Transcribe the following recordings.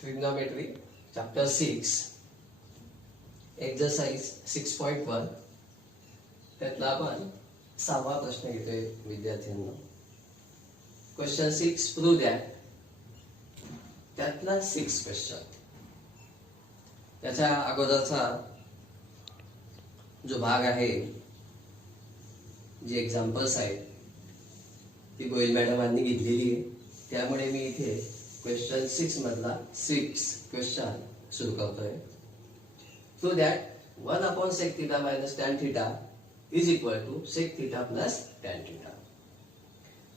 Trigonometry chapter 6 एक्सरसाइज 6.1 त्यातला आपण 6वा प्रश्न घेतोय विद्यार्थ्यांना. क्वेश्चन 6 प्रूव्ह दॅट. त्यातला 6 क्वेश्चन. त्याच्या अगोदरचा जो भाग आहे, जे एक्झाम्पल्स आहेत ती गोयल मॅडमांनी घेतलेली आहे. त्यामुळे मी इथे क्वेश्चन 6 मधला 6 क्वेश्चन सुरू करतोय. So that 1 sec theta minus tan theta is equal to sec theta plus tan theta.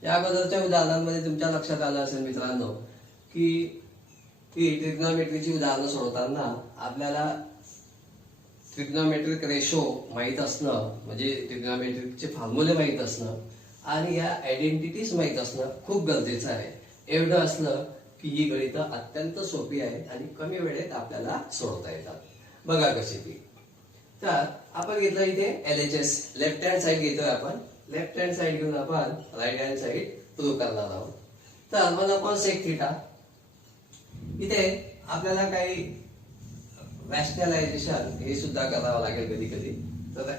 या अगोदरच्या उदाहरणांमध्ये तुमच्या लक्षात आलं असेल मित्रांनो की ती ट्रिग्नोमेट्रीची उदाहरणं सोडवताना आपल्याला ट्रिग्नोमेट्रिक रेशो माहीत असणं, म्हणजे ट्रिग्नोमेट्रिकचे फॉर्म्युले माहीत असणं आणि या आयडेंटिटीज माहीत असणं खूप गरजेचं आहे. एवढं असलं की ही गणितं अत्यंत सोपी आहेत आणि कमी वेळेत आपल्याला सोडवता येतात. बघा कशी ती. तर आपण घेतलं इथे LHS लेफ्ट हँड साइड घेतोय आपण. लेफ्ट हँड साइड घेऊन आपण राईट हँड साइड प्रूव्ह करणार आहोत. तर 1 sec theta इथे आपल्याला काही रॅशनलायझेशन हे सुद्धा करावं लागेल कधी कधी. तर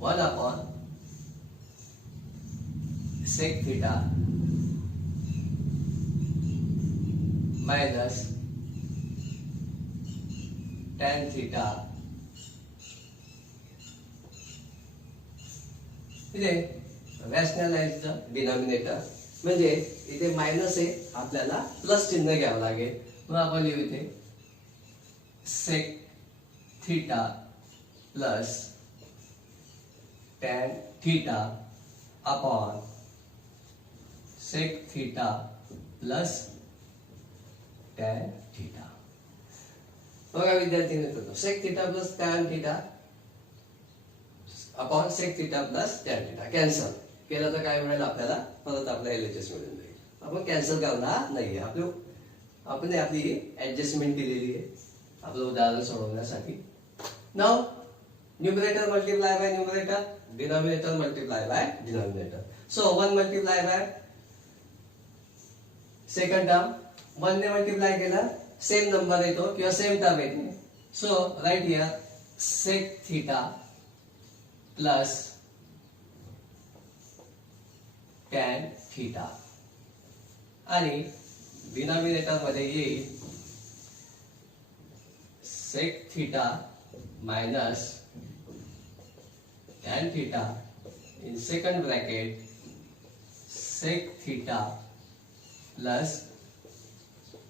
1 sec theta minus tan theta इथे रॅशनलाइज डिनॉमिनेटर म्हणजे इथे मायनस आहे, आपल्याला प्लस चिन्ह घ्यावं लागेल. मग आपण लिहू इथे sec theta plus tan theta upon sec theta plus tan theta. बघा विद्यार्थी, sec theta plus tan theta upon sec theta plus tan theta cancel केलं तर काय मिळेल आपल्याला? परत आपला LHS मिळून जाईल. आपण कॅन्सल करणार नाहीये. आपण आपली ऍडजस्टमेंट केलेली आहे आपलं उदाहरण सोडवण्यासाठी. Now numerator multiply by numerator, denominator multiply by denominator. So 1 multiply by second term, 1 ने मल्टिप्लाय केला सेम नंबर येतो किंवा सेम टर्म येते. So right here sec theta plus tan theta आणि डिनॉमिनेटर मध्ये येईल sec theta minus tan theta in second bracket sec theta plus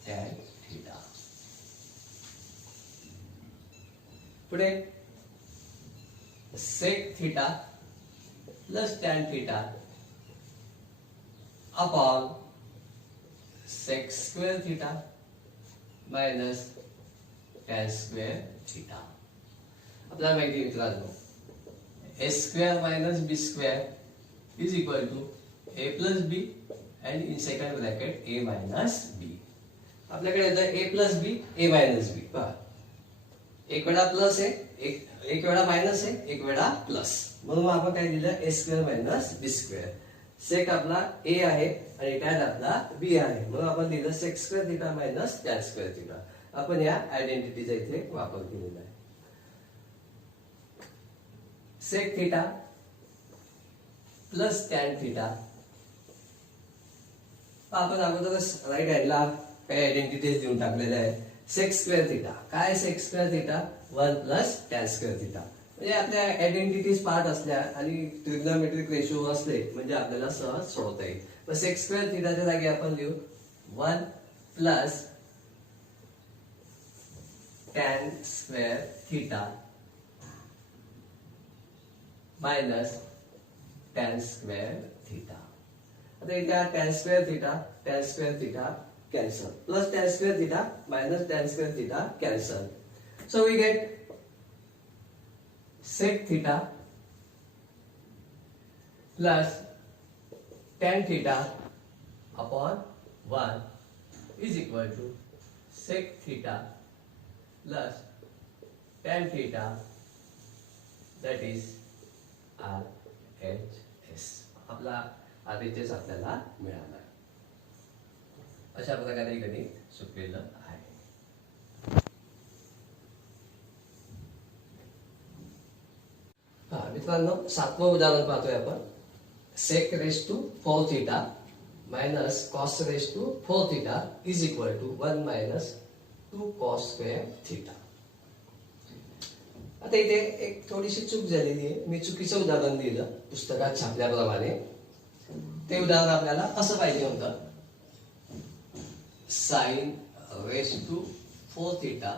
tan theta. पुढे sec theta plus tan theta upon sec square theta minus tan square theta. आपल्याला माहिती आहे मित्रांनो, a square minus b square is equal to a plus b and in second bracket a minus b. आपल्याकडे येतं a plus b a minus b. पहा, एक वेळा प्लस आहे, एक वेळा मायनस आहे, एक वेळा प्लस. म्हणून आपण काय दिलं a square minus b square. Sec आपला a आहे आणि टॅन आपला b आहे, म्हणून आपण दिलं sec square theta minus tan square theta. आपण या आयडेंटिटीचा इथे वापर केलेला आहे. sec theta plus tan theta. आपण अगोदरच राईट हँडला काही आयडेंटिटीज देऊन टाकलेल्या आहे. sec स्क्वेअर थिटा काय? sec square theta 1 plus tan square theta. म्हणजे आपल्या आयडेंटिटीज पार्ट असल्या आणि ट्रिग्नोमेट्रिक रेशो असले म्हणजे आपल्याला सहज सोडवता येईल. तर sec स्क्वेअर थिटाच्या जागी आपण लिहू 1 plus tan square theta minus tan square theta. आता इथे tan square theta cancel plus tan square theta minus tan square theta cancel. So we get sec theta plus tan theta upon 1 is equal to sec theta plus tan theta, that is RHS. आपला RHS आपल्याला मिळाला. अशा प्रकारे गणित सोपवलेलं आहे. मित्रांनो 7वं उदाहरण पाहतोय आपण. sec raised to 4 theta minus cos raised to 4 theta is equal to 1 minus 2 cos square theta. आता इथे एक थोडीशी चूक झालेली आहे. मी चुकीचं उदाहरण दिलं पुस्तकात छापल्याप्रमाणे. ते उदाहरण आपल्याला असं पाहिजे होतं. sin raised to 4 theta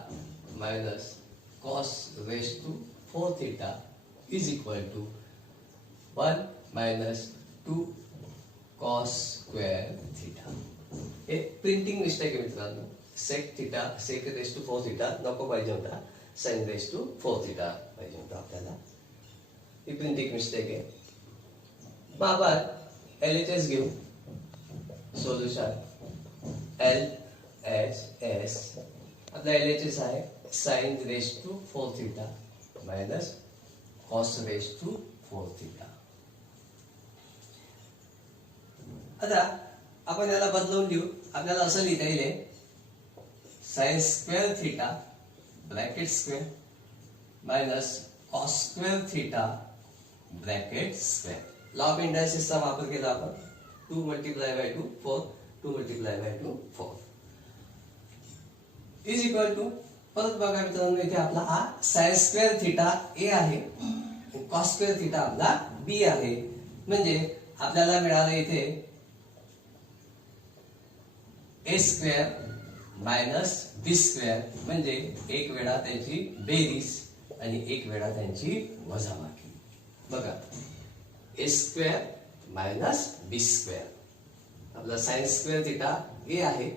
minus cos raised to 4 theta is equal to 1 minus 2 cos square theta. Hey printing mistake आहे मित्रांनो. sec theta sec raised to 4 theta नको पाहिजे होता. sin raised to 4 theta पाहिजे होता आपल्याला. ही प्रिंटिंग मिस्टेक आहे. मग आपण LHS घेऊ. सोल्युशन LHS आपला LHS आहे sin raised to 4 theta minus cos raised to 4 theta. आता आपण याला बदलून लिहू. आपल्याला असं लिहिता येईल sin square theta bracket square minus cos square theta bracket square. Law of इंडायसिसचा वापर केला आपण. 2 multiply by 2 4 2 multiply by 2 4 is equal to. परत बघा मित्रांनो इथे आपला हा sin स्क्वेअर थीटा A आहे, cos स्क्वेअर थीटा आपला B आहे. म्हणजे आपल्याला मिळालं इथे A square minus B square म्हणजे एक वेळा त्यांची बेरीज आणि एक वेळा त्यांची वजाबाकी. बघा A square minus B square. आपला sin स्क्वेअर थीटा A आहे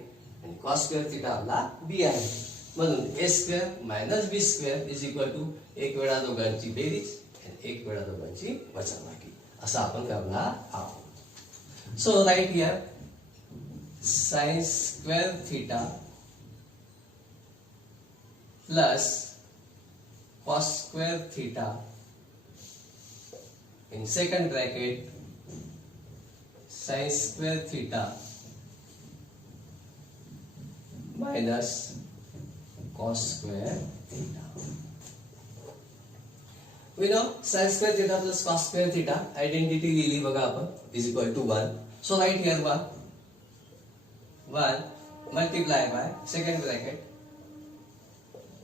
आणि cos स्क्वेअर थीटा आपला B आहे. म्हणून A square minus B square is equal to एक वेळा दोघांची बेरीज आणि एक वेळा दोघांची वजाबाकी असं आपण करणार आहोत. So right here sin square theta plus cos square theta in second bracket sin square theta minus cos square theta. We know sin square theta plus cos square theta identity लिहिली बघा आपण is equal to 1. So right here 1 multiply by second bracket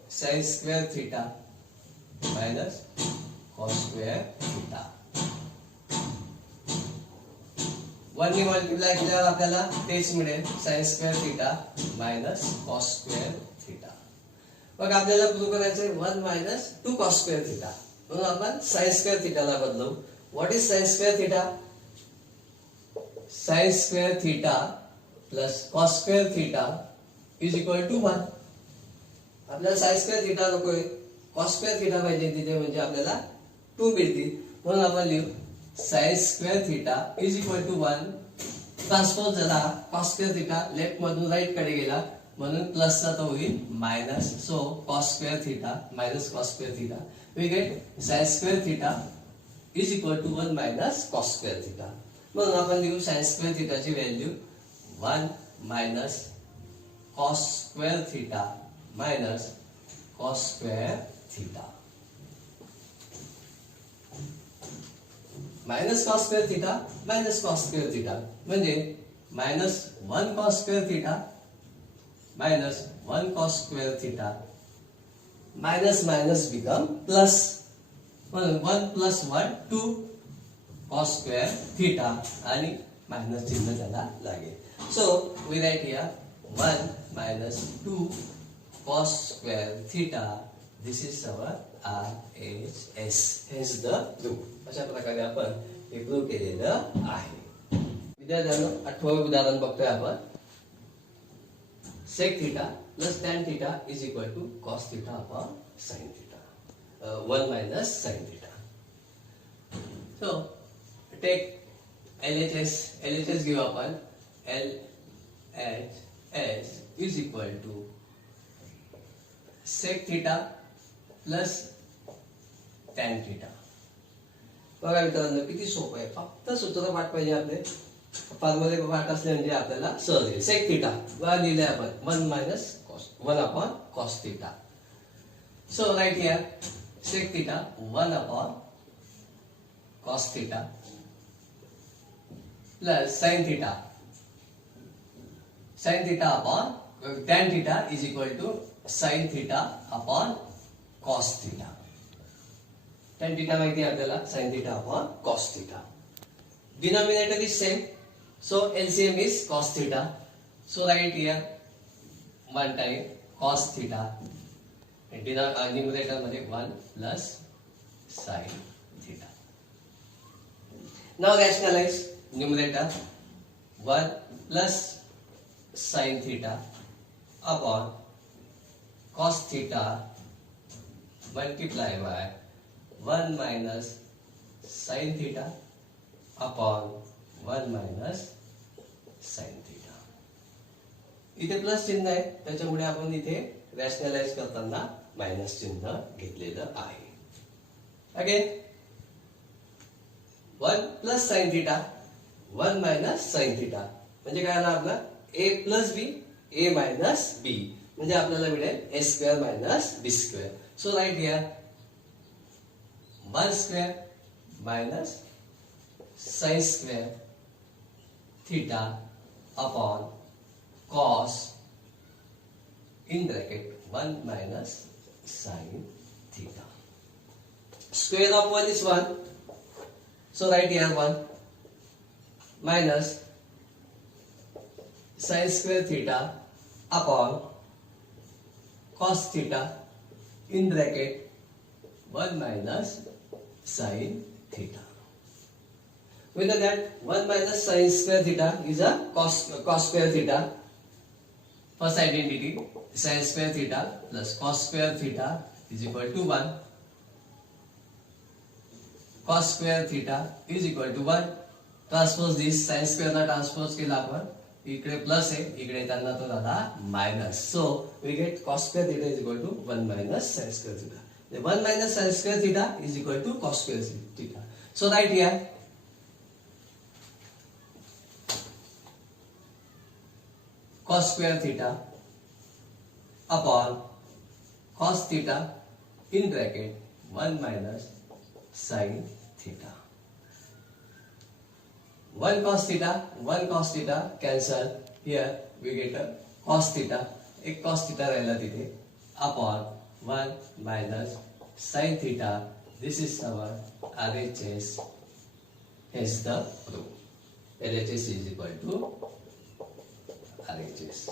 sin square theta minus cos square theta. 1 ने मल्टिप्लाय केल्यावर आपल्याला तेच मिळेल sin square theta minus cos square theta. मग आपल्याला प्रूव्ह करायचंय 1 minus 2 cos square theta. म्हणून आपण sin square theta ला बदलू. What is sin square theta? sin square theta plus cos square theta is equal to 1. आपल्याला sin square theta नकोय, cos square theta पाहिजे तिथे म्हणजे आपल्याला 2 मिळतील. म्हणून आपण लिहू sin square theta is equal to 1. ट्रान्सपोज झाला cos square theta लेफ्ट मधून राईट कडे गेला म्हणून प्लसचा तो होईल मायनस. सो cos square theta minus cos square theta we get sin square theta is equal to 1 minus cos square theta. म्हणून आपण लिहू sin square theta ची व्हॅल्यू 1 minus cos square theta minus cos square theta. Minus cos square theta minus cos square theta म्हणजे minus 1 cos square theta minus 1 cos square theta minus minus become plus. म्हणून 1 plus 1 2 cos square theta आणि मायनस चिन्ह त्याला लागेल. So we write here 1 minus 2 cos square theta. This is our RHS. Hence the proof. अशा प्रकारे आपण हे प्रूव्ह केलेलं आहे. विद्यार्थ्यांनो 8वं उदाहरण बघतोय आपण. sec theta plus tan theta is equal to cos theta upon sin theta. 1 minus sin theta. So take LHS घेऊ आपण. LHS is equal to sec theta plus tan theta. बघा मित्रांनो किती सोपं आहे. फक्त सूत्र पाठ पाहिजे आपले. फॉर्म्युले पाठ असले म्हणजे आपल्याला सहज येईल. sec theta वर लिहिलंय आपण 1 minus cos 1 upon cos theta. So right here sec theta 1 upon cos theta plus sin theta. Sin theta upon tan theta is equal to sin theta upon cos theta. Tan theta माहिती आहे आपल्याला, sin theta upon cos theta. Denominator is same, so LCM is cos theta. So write here 1 time cos theta. Numerator मध्ये 1 plus sin theta. Now rationalize numerator 1 plus sin theta upon cos theta multiply by 1 minus sin theta upon 1 minus sin theta. इथे प्लस चिन्ह आहे, त्याच्यामुळे आपण इथे रॅशनलाइज करताना मायनस चिन्ह घेतलेलं आहे. Again 1 plus sine theta 1 minus sine theta म्हणजे काय आला आपला a plus B a minus B म्हणजे आपल्याला मिळेल a square minus b square. So right here 1 square minus sine square theta upon cos in bracket 1 minus sin theta. Square of 1 is 1. So write here 1 minus sin square theta upon cos theta in bracket 1 minus sin theta. We know that 1 minus sin square theta is a cos square theta. First identity, sin square theta plus cos square theta is equal to 1. Cos square theta is equal to 1. Transpose this, sin square ला transpose केला आपण, इकडे प्लस आहे, इकडे त्यांना तो झाला minus. So we get cos square theta is equal to 1 minus sin square theta. The 1 minus sin square theta is equal to cos square theta. So right here cos square theta upon cos theta in bracket 1 minus sin theta. 1 cos theta cancel. Here we get a cos theta. एक cos theta राहिला तिथे upon 1 minus sin theta. This is our RHS. Hence the proof. LHS is equal to RHS.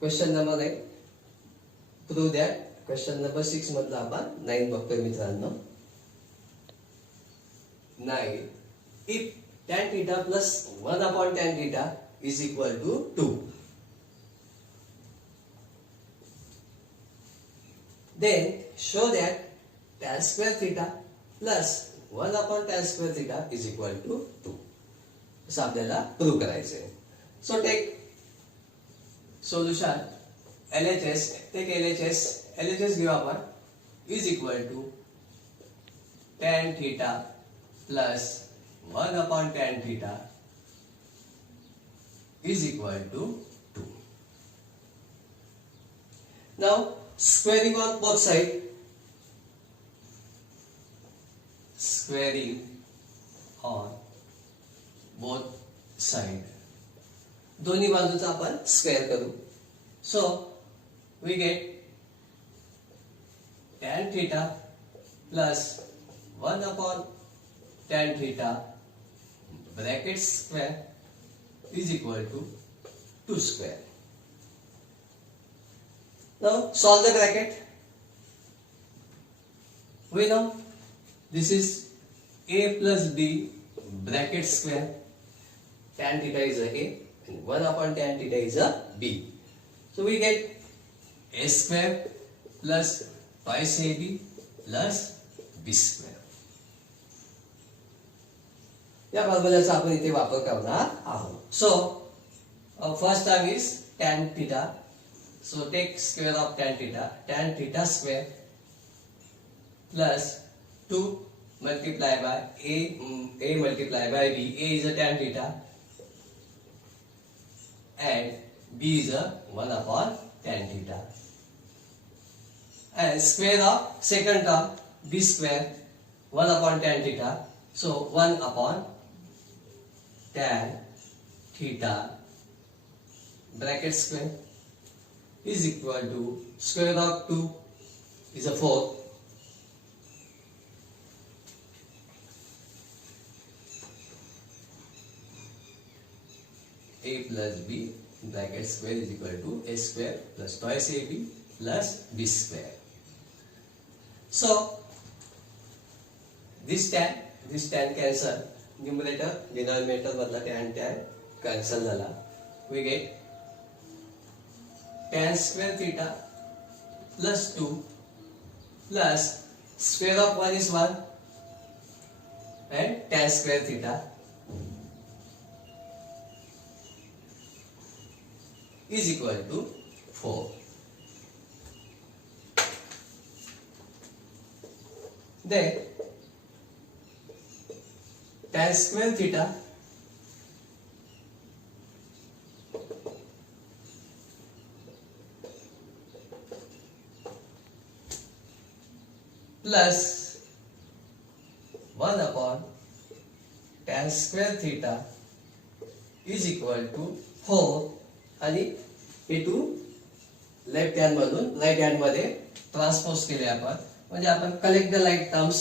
Question number 9. Prove that. Question number 6 मधला आपण 9 बघतोय मित्रांनो. 9. If tan theta plus 1 upon tan theta is equal to 2. Then show that tan square theta plus 1 upon tan square theta is equal to 2. असं आपल्याला prove करायचं आहे. So take solution LHS. Take LHS घेऊ आपण is equal to tan theta plus 1 upon tan theta is equal to 2. Now squaring on both sides. Squaring on both sides. दोन्ही बाजूचा आपण स्क्वेअर करू. So we get tan theta plus 1 upon tan theta bracket square is equal to 2 square. Now solve the bracket. We know this is a plus b bracket square. Tan theta is a and 1 upon tan theta is a b. So we get a square plus twice ab plus b square. या फॉर्म्युलाचा आपण इथे वापर करणार आहोत. So first term is tan theta. So take square of tan theta. Tan theta square plus 2 multiplied by a multiplied by b. A is a tan theta and b is a 1 upon tan theta. And square of second term b square 1 upon tan theta. So 1 upon tan theta bracket square is equal to square root of 2 is a 4. A plus b bracket square is equal to a square plus twice ab plus b square. So this tan cancel, numerator denominator मधला tan cancel झाला. We get tan square theta plus 2 plus square of 1 is 1 and tan square theta is equal to 4. Then tan square theta plus 1 upon tan square theta is equal to 4 आणि हे to left hand मधून right hand मध्ये ट्रान्सपोज केले आपण. म्हणजे आपण collect the like terms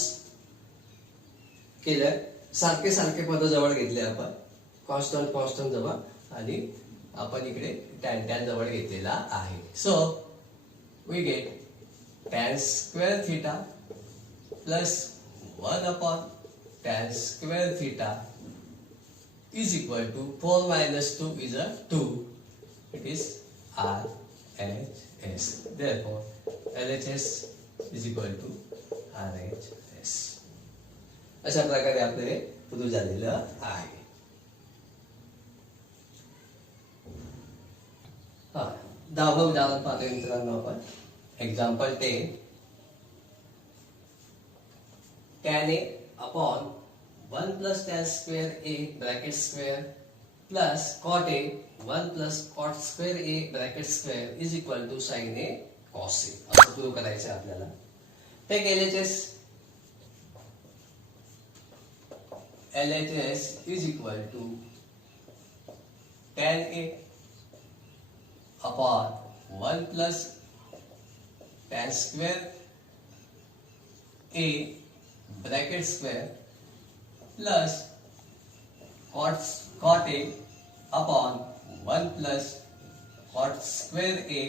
केलं, सारखे सारखे पद जवळ घेतले आपण, कॉन्स्टंट जवळ आणि आपण इकडे टॅन जवळ घेतलेला आहे. So we get tan square theta plus 1 upon tan square theta is equal to 4 minus 2 is a 2. It is RHS. Therefore, LHS is equal to RHS. अशा प्रकारे आपले प्रूव्ह झालेलं आहे. हा 10व उदाहरण पाहतोय मित्रांनो आपण. एक्झाम्पल 10. tan a upon 1 plus tan square a bracket square plus cot a 1 plus cot square a bracket square is equal to sin a cos a. असं प्रूव्ह करायचं आपल्याला. Take LHS is equal to tan a upon 1 plus tan square a bracket square plus cot a upon 1 plus cot square a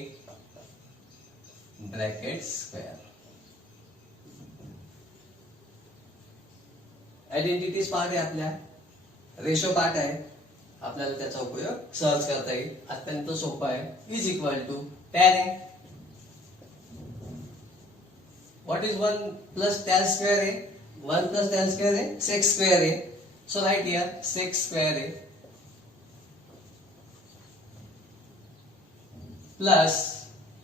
bracket square. Identities part आहे, आपल्या ratio part आहे, आपल्याला त्याचा उपयोग सहज करता येईल, अत्यंत सोपा आहे. Is equal to tan a. What is 1 plus tan square a? 1 plus tan square a, sec square a. So write here sec square a plus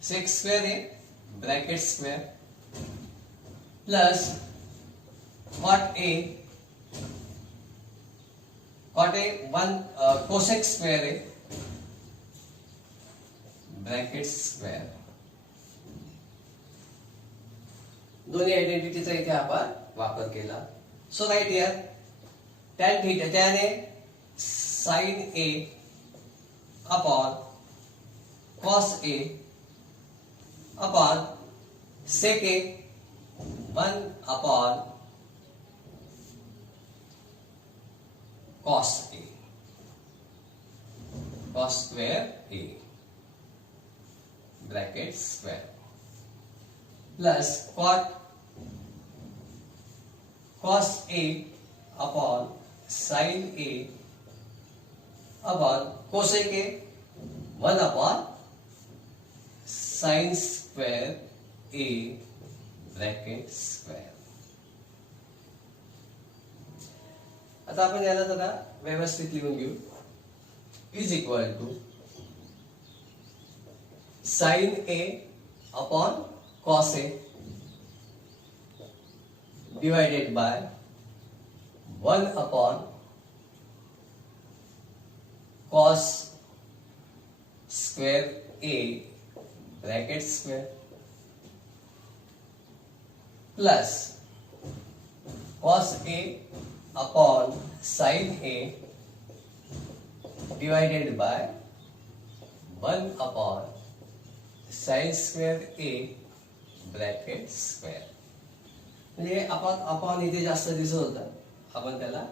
sec square a bracket square plus cot a 1 cosec square a bracket square. दोन्ही आयडेंटिटीचा इथे आपण वापर केला. So right here tan theta, tan a sin a upon cos a upon sec a 1 upon cos a cos square a bracket square plus cos a upon sin a upon cosec a 1 upon sin square a bracket square. आता आपण याला जरा व्यवस्थित लिहून घेऊ. Is equal to sin a upon cos a divided by 1 upon cos square a bracket square plus cos a upon sin a divided by 1 upon sin square a bracket square. म्हणजे अपॉन इथे जास्त दिसत होतं, आपण त्याला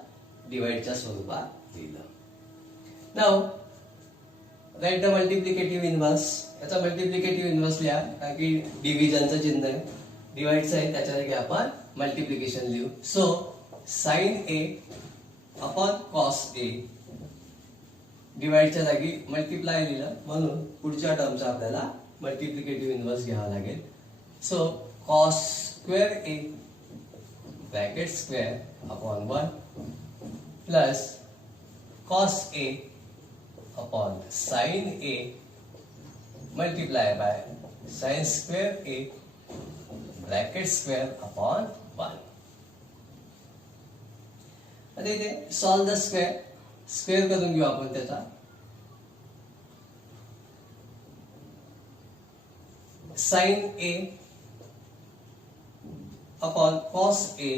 डिवाइडच्या स्वरूपात लिहिलं. Now right the multiplicative inverse. याचा मल्टिप्लिकेटिव्ह इनव्हर्स लिहा, कारण की डिव्हिजनचं चिन्ह आहे, डिवाइडचं आहे, त्याच्या जागी आपण मल्टिप्लिकेशन लिहू. So sine A upon cos A डिवाइडच्या जागी मल्टिप्लाय लिहिलं, म्हणून पुढच्या टर्मचा आपल्याला मल्टिप्लिकेटिव्ह इनव्हर्स घ्यावा लागेल. So cos square A bracket square upon 1 plus cos A upon sine A multiply by sine square A bracket square upon 1. आता इथे सॉल्व द स्क्वेअर, स्क्वेअर करून घेऊ आपण त्याचा. Sine A upon cos a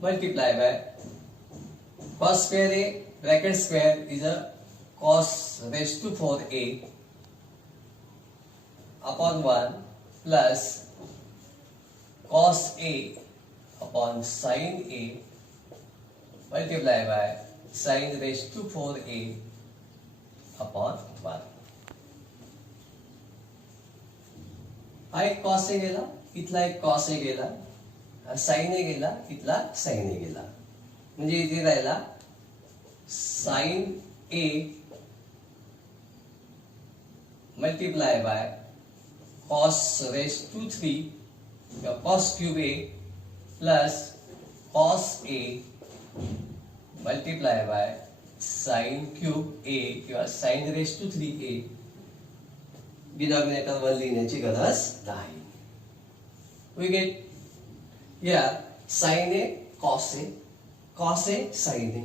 multiply by cos square a bracket square is a cos raised to 4a upon 1 plus cos a upon sin a multiply by sin raised to 4a upon 1. हा एक cos a गेला, इथला एक cos a गेला, sin a गेला, इथला sin a गेला, म्हणजे इथे राहिला sin a multiply by cos raised to 3 या cos cube a plus cos a multiply by sin cube a किंवा sin raised to 3a. Denominator 1 लिहिण्याची गरज नाही. We get here sin a cos a sin a.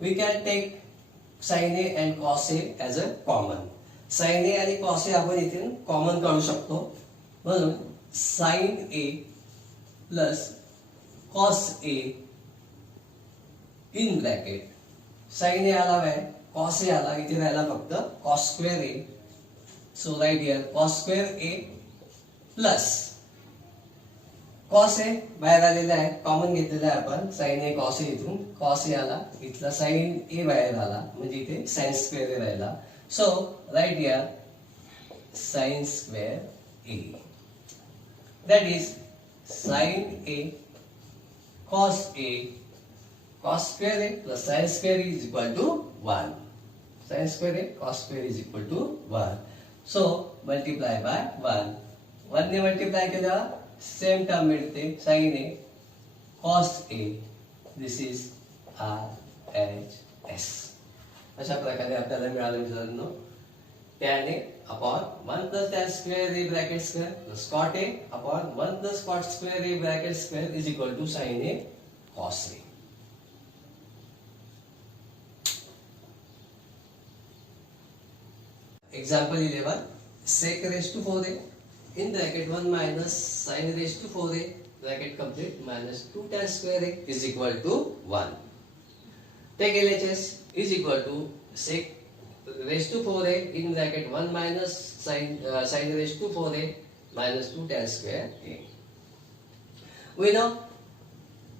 We can take sin a and cos a as a common. sin a आणि cos a आपण इथे कॉमन काढू शकतो, म्हणून sin a plus cos a in bracket sin a आला बाहेर, cos a आला, इथे राहिला फक्त cos square a. So right here cos square a plus cos a बाहेर आलेला आहे, कॉमन घेतलेला आहे आपण, sin a cos a इथून cos a आला, इथला sin a बाहेर आला, म्हणजे इथे sin square a राहिला. So right here sin square a, that is sin a cos square a plus sin square a is equal to 1. Sin square a cos square a is equal to 1. So multiply by 1. 1 ने multiply केलं same term मिळते, sin a cos a. This is RHS. अशा प्रकारे आपल्याला मिळालं मित्रांनो tan a upon 1 plus tan square a bracket square plus cot a upon 1 plus cot square a bracket square is equal to sin a cos a. Example 11, sec raised to 4a in bracket 1 minus sin raised to 4a bracket complete minus 2 tan square a is equal to 1. Take LHS is equal to sec raised to 4a in bracket 1 minus sin raised to 4a minus 2 tan square a. We know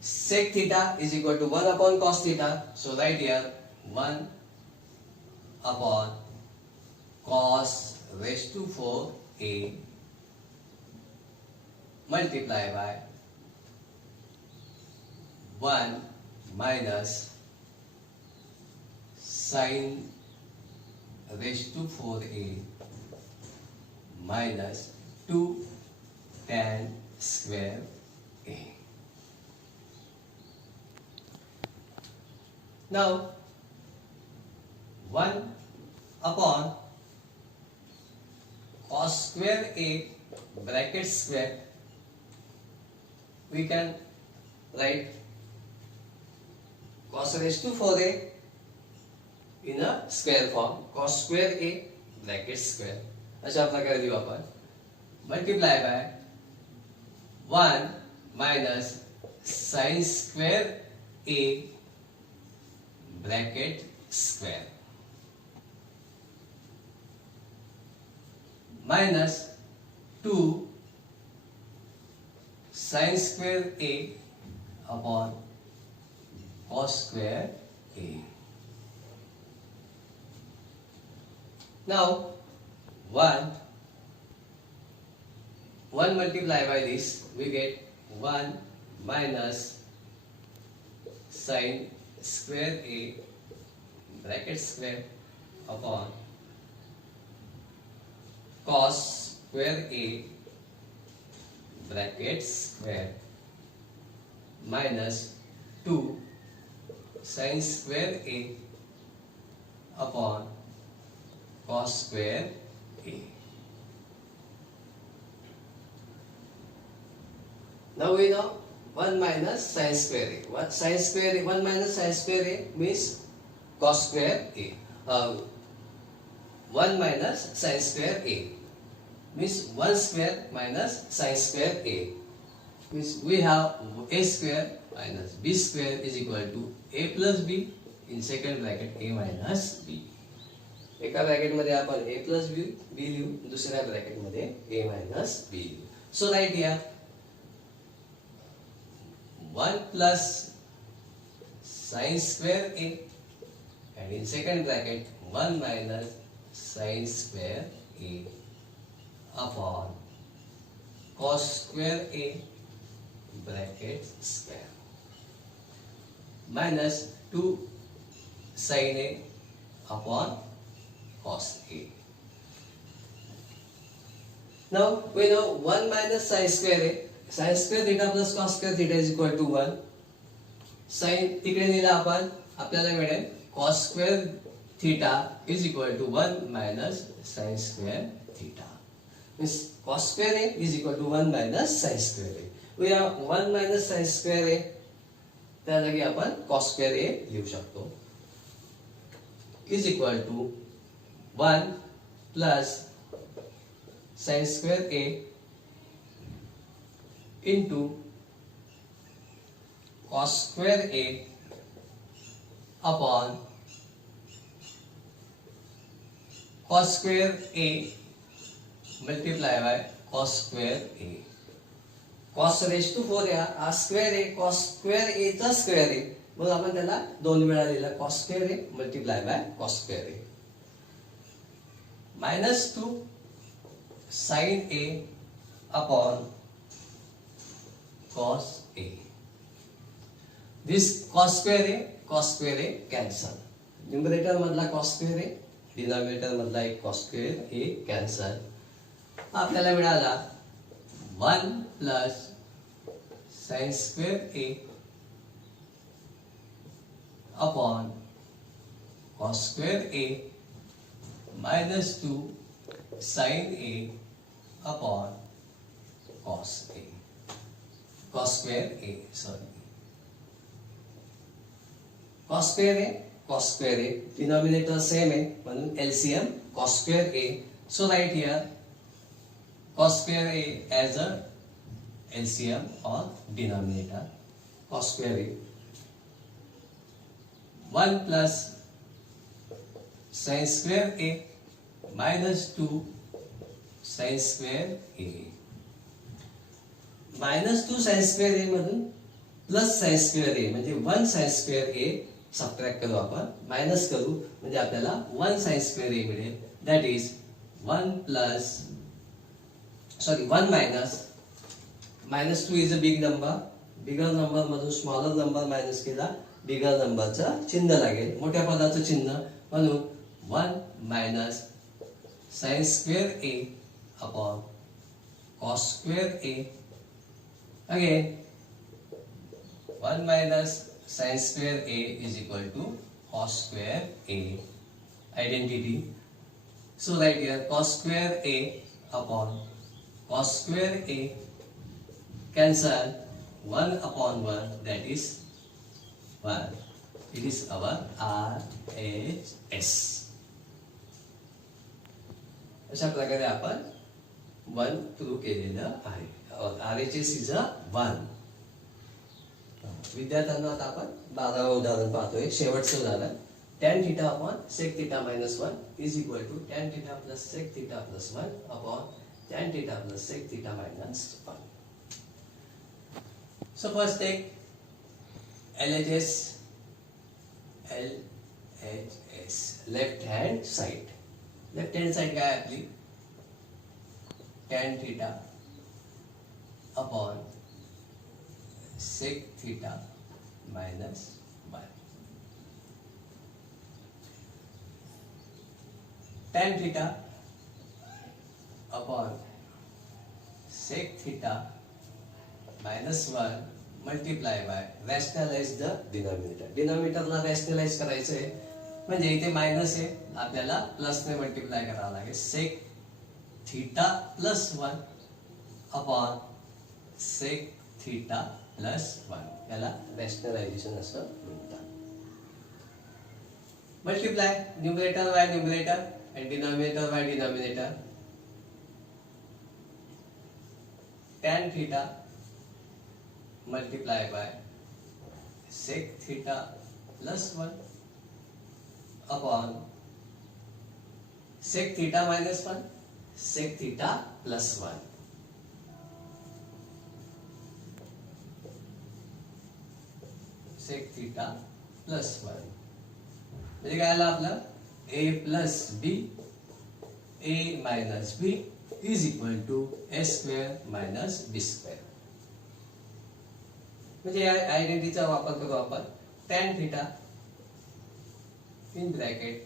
sec theta is equal to 1 upon cos theta, so right here 1 upon cos raised to 4a multiply by 1 minus sin raised to 4a minus 2 tan square a. Now 1 upon cos square a bracket square, we can write cos raised to 4a in a square form. Cos square a bracket square अशा प्रकारे लिहू आपण. Multiply by 1 minus sine square A bracket square minus 2 sine square A upon cos square a. Now 1 multiply by this, we get 1 minus sin square a bracket square upon cos square a bracket square minus 2 sin square a upon cos square a. Now we know 1 minus sin square a. What sin square a? 1 minus sin square a means cos square a. 1 minus sin square a means 1 square minus sin square a. Means we have a square minus b square is equal to a plus b in second bracket a minus b. एका ब्रॅकेट मध्ये आपण a plus b लिहू, दुसऱ्या ब्रॅकेट मध्ये a minus b लिहू. So right here 1 plus sin square a and in second bracket 1 minus sin square a upon cos square a bracket square minus 2 sin a upon cos a. Now we know 1 minus sin square a, sin square theta plus cos square theta is equal to 1. sin तिकडे नेला आपण, आपल्याला मिळेल cos square theta is equal to 1 minus sin square theta. Means cos square a is equal to 1 minus sin square a. We have 1 minus sin square a, त्या जागी आपण cos square a लिहू शकतो, is equal to 1 plus sin square a into cos square a upon cos square a multiply by cos square a. cos raised to 4 हा स्क्वेअर आहे, cos square a चा स्क्वेअर आहे, मग आपण त्याला दोन वेळा लिहिला cos square a multiply by cos square a minus 2 sin a upon cos a. This cos square a cancel. Numerator मधला cos square a, डिनॉमिनेटर मधला एक cos square a cancel. आपल्याला मिळाला 1 plus sin square a upon cos square a minus 2 sin a upon cos a. cos square a, sorry. cos square a, denominator same है, म्हणून LCM cos square a. So right here cos square a as a LCM or denominator. cos square a 1 plus sin square a minus 2 sin square a. minus 2 sin square a मधून plus sin square a म्हणजे 1 sin square a subtract करू आपण, मायनस करू म्हणजे आपल्याला 1 sin square a मिळेल. That is 1 plus sorry 1 मायनस 2 is a big number, bigger number मधून smaller number minus केला, बिगर नंबरचं चिन्ह लागेल, मोठ्या पदाचं चिन्ह, म्हणून 1 minus sin square a upon cos square a. Again 1 minus sin square a is equal to cos square a. Identity. So right here cos square a upon cos square a cancel 1 upon 1, that is 1. It is our RHS. अशा प्रकारे आपण 1 प्रूव्ह केलेलं आहे. RHS is a 1. विद्यार्थ्यांना आता आपण 12वे उदाहरण पाहतोय, शेवटचं उदाहरण. tan theta upon sec theta minus 1 is equal to tan theta plus sec theta plus 1 upon tan theta plus sec theta minus 1. So first take LHS, left hand side. Left hand side काय आहे आपली? tan theta upon sec theta minus 1. tan theta upon sec theta minus 1 multiply by rationalize the denominator. डिनॉमिनेटरला rationalise करायचं आहे, म्हणजे इथे मायनस आहे, आपल्याला प्लसने मल्टिप्लाय करावं लागेल. Sec theta plus 1 upon sec theta plus 1, याला रॅशनलायझेशन असं म्हणतात. Multiply numerator by numerator and denominator by denominator. Tan theta multiply by sec theta plus 1 upon sec theta minus 1 sec theta plus 1. Sec theta plus 1 म्हणजे काय आलं आपलं? a plus b, a minus b is equal to a square minus b square. म्हणजे या आयडेंटिटीचा वापर करू आपण. tan theta in bracket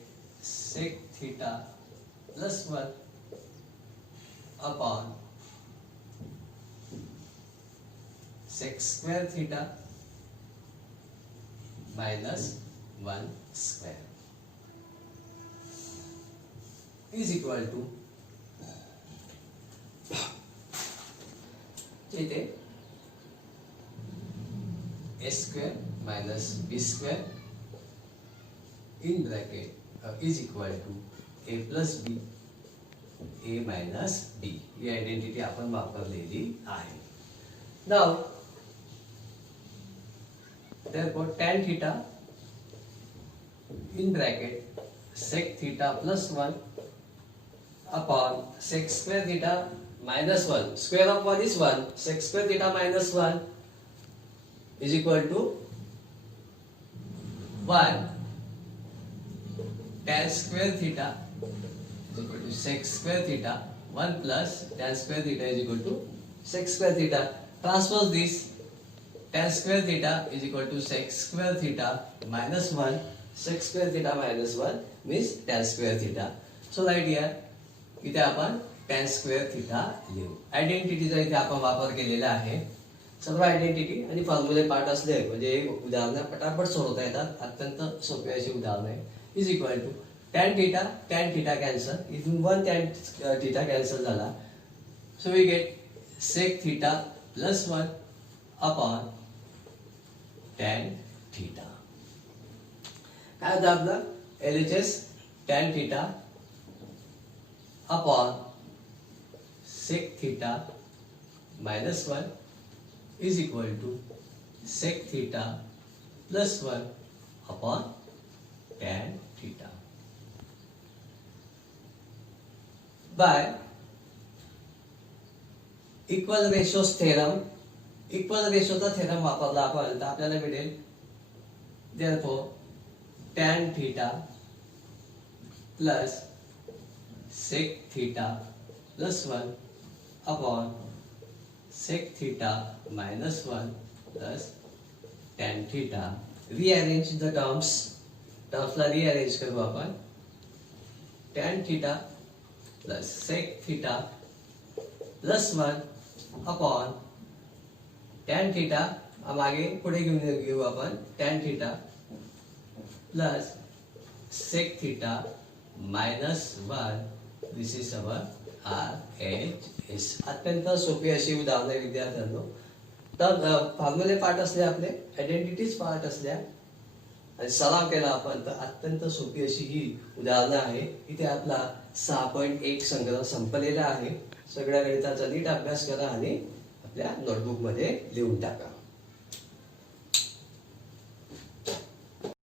sec theta plus 1 upon sec square theta minus 1 square is equal to इथे a square minus b square in bracket is equal to a plus b, a minus b. ही आयडेंटिटी आपण वापरलेली आहे. Now therefore tan theta in bracket sec theta plus 1 upon sec square theta minus 1. Square of 1 is 1. Sec square theta minus 1 is equal to 1. Tan square theta is equal to sec square theta 1 plus tan square theta is equal to sec square theta. Transpose this. Tan square theta is equal to sec square theta minus 1. Sec square theta minus 1 means tan square theta. So right here इथे आपण tan square theta लिहू. आयडेंटिटीचा इथे आपण वापर केलेला आहे. सर्व आयडेंटिटी आणि फॉर्म्युले पार्ट असले म्हणजे उदाहरणं पटापट सोडवता येतात. अत्यंत सोपी अशी उदाहरणं आहे. Is equal to tan theta cancel, इथून 1 tan थीटा कॅन्सल झाला. So we get sec theta plus 1 upon tan theta. काय होतं आपलं? LHS tan theta upon sec theta minus 1 is equal to sec theta plus 1 upon tan theta. By equal ratios theorem, equal ratioचा theorem वापरला आपण तर आपल्याला मिळेल therefore tan theta plus sec theta plus 1 upon sec theta minus 1 plus tan theta. Rearrange the terms. टर्म्सला rearrange करू आपण. tan theta plus sec theta plus 1 upon tan theta. मागे पुढे घेऊ आपण tan theta plus sec theta minus 1. This is our RHS. अत्यंत सोपी अशी उदाहरणे विद्यार्थ्यांनो. तर फॉर्म्युले पार्ट असले आपले, आयडेंटिटीज पार्ट असल्या आणि सराव केला आपण तर अत्यंत सोपी अशी ही उदाहरणं आहे. इथे आपला 6.1 संग्रह संपलेला आहे. सगळ्या गणिताचा नीट अभ्यास करा आणि आपल्या नोटबुकमध्ये लिहून टाका.